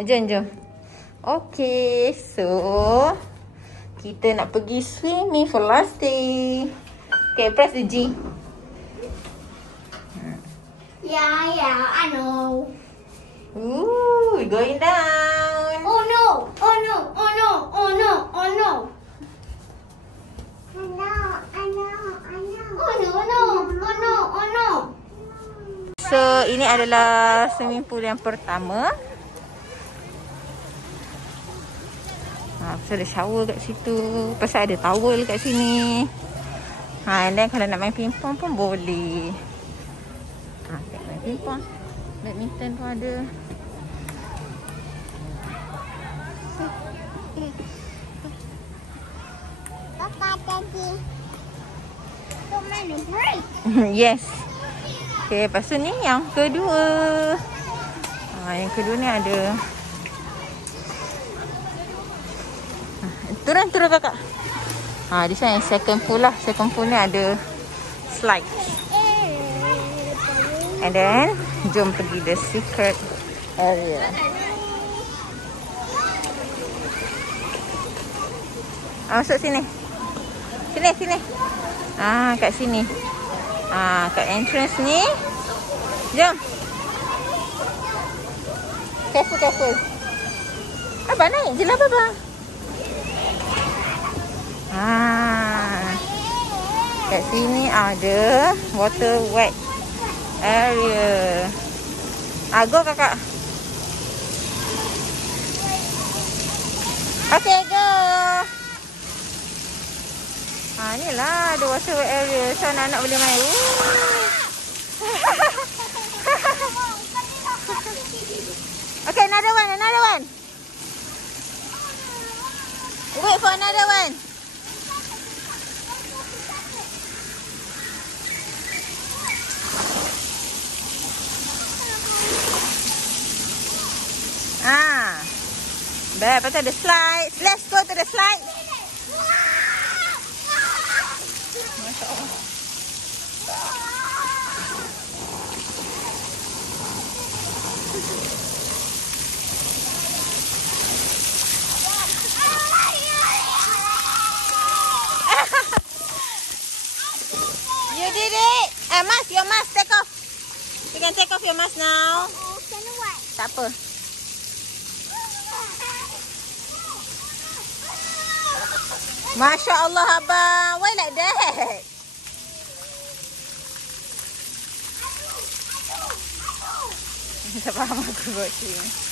Jom. Okay, so kita nak pergi swimming for last day. Okay, press the G. Yeah, I know. Ooh, we're going down. Oh no. I know. Oh no. So, ini adalah swimming pool yang pertama. So, ada shower kat situ. Pasal ada towel kat sini. And then kalau nak main pingpong pun boleh. Nak main pingpong. Badminton pun ada. Papa tadi. So many break. Yes. Okay, lepas tu ni yang kedua. Yang kedua ni ada. Turun kakak. Di sana yang second pool lah. Second pool ni ada slide. And then, jom pergi the secret area. Masuk sini. Sini. Kat sini. Kat entrance ni. Jom. Careful. Abang naik je lah, Baba. Kat sini ada water wet area. Go kakak. Okay, go. Ni lah ada water wet area. So anak-anak boleh main. Okay, another one. Wait for another one. Lepas tu ada slide. Let's go to the slide. Masya Allah. You did it. Your mask, take off. You can take off your mask now. Tak apa. Masya Allah, abang. Why like that? Tak faham aku buat sini.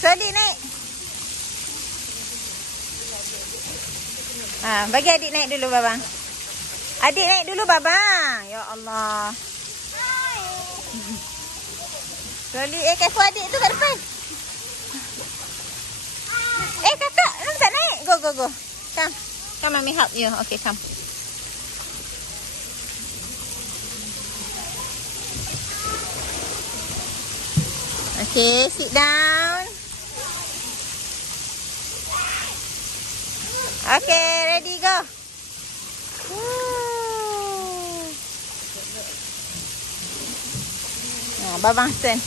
Slowly naik. Bagi adik naik dulu, babang. Adik naik dulu, babang. Ya Allah. Slowly. Careful adik tu kat depan. Kakak. Lu tak naik? Go. Come. Come, mommy help you. Okay, come. Okay, sit down. Okay, ready, go. Babang turn.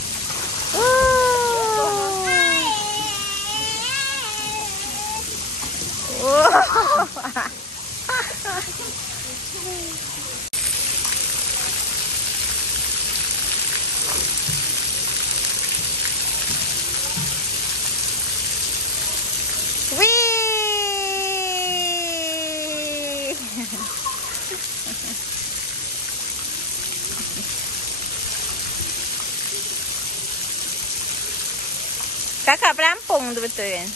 Kakak pelampung tu betul kan?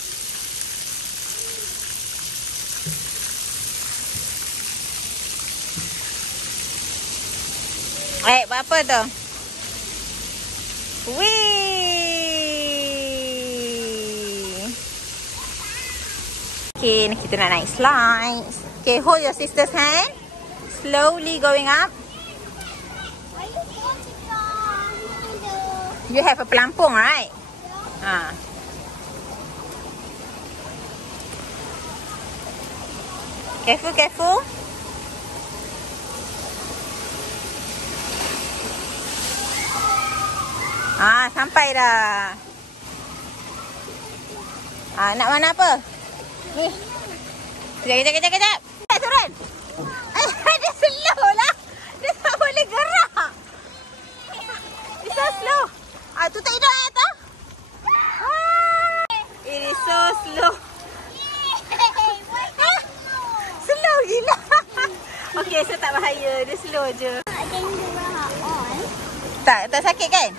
Buat apa tu? Wee! Okay, kita nak naik slides. Okay, hold your sister's hand. Slowly going up. You have a pelampung, right? Careful, careful. Sampai dah. Nak mana apa? Ni. Kejap. Turun. Dia slow lah. Dia tak boleh gerak. Dia so slow. Tutup hidung tu. It is so slow. Slow gila. Okay, so tak bahaya. Dia slow je. Tak sakit kan?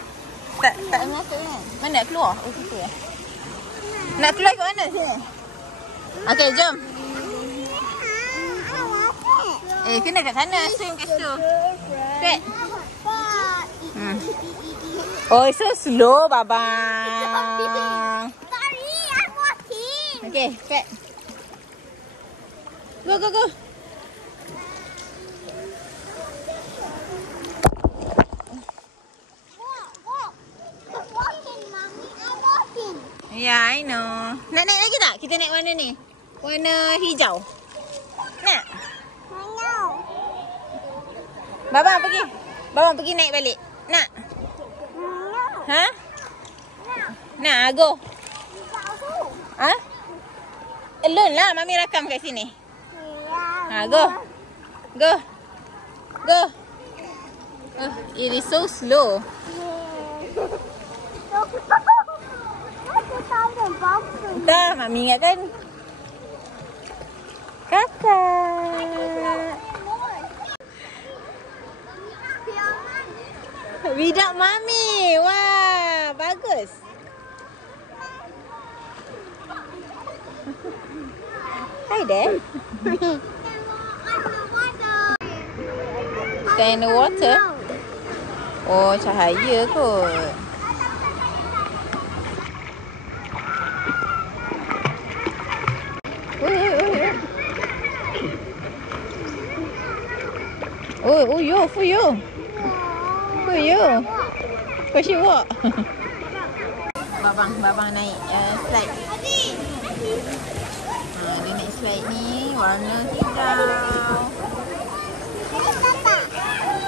Tak menakut kan? Mana nak keluar? Oh, situ eh. Nak keluar ke mana sini? Okay, jom. Kena kat sana. Swim kat situ. Fat. Oh, so slow, Babang. Sorry, I'm walking. Okay, Fat. Go. Walk. I'm walking, Mommy. I'm walking. Yeah, I know. Nak naik lagi tak? Kita naik warna ni. Warna hijau. Nak? I know. Babang pergi naik balik. Nak? No. Ha? Nak, go. Alone lah. Mami rakam kat sini. Go. It is so slow. Dah, Mami ingatkan. Kakak. Without Mami. Wah, bagus. Hi there. Stay in the water. Oh, cahaya kot. Oh, for you. Kau she walk. Babang naik slide. Dia naik slide ni warna hijau.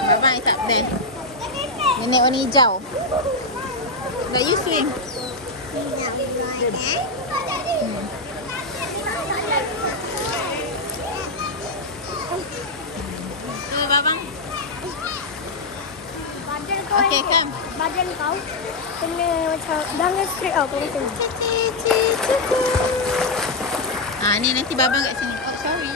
Babang is up there. Dia naik warna hijau. Let you swim. Babang. Okay, come. Badan kau kena macam jangan straight out kau macam ni. Ni nanti babang kat sini. Oh, sorry.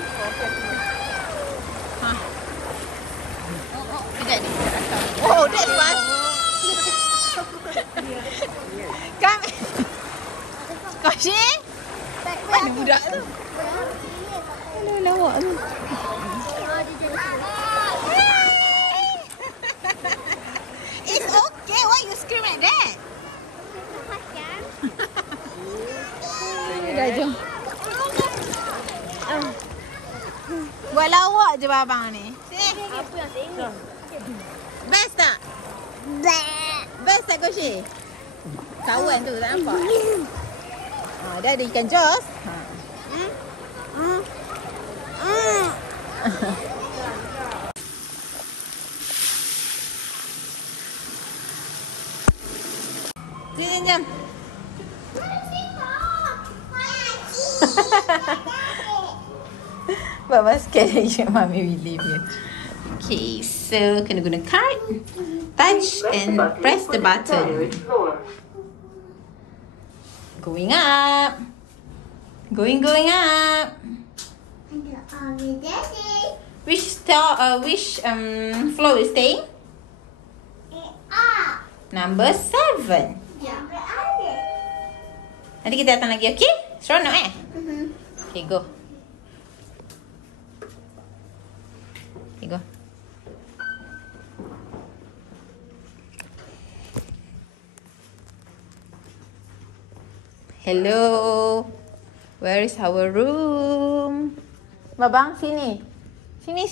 Kejap ni. Oh, that's fast. Come. Koshi? Mana budak tu? Aduh, lawak tu. It's okay. Why you scream like that? Dah jom. Buat lawak je babang ni. Sini. apa yang saya ingin. Best tak? Best tak Koshi? Kawan tu tak nampak? Dia ada ikan jos. Sini jom. Baba scared that Mami will leave you. Okay, so kena guna card, touch and press the button. Going up. Going up. Which floor is staying? Number 7. Nanti kita datang lagi, okay? Seronok Okay, go. Okay, go. Hello. Where is our room? Babang, sini. Sini.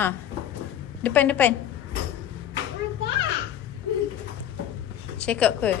Ha. Depan. Ada. Check up ke?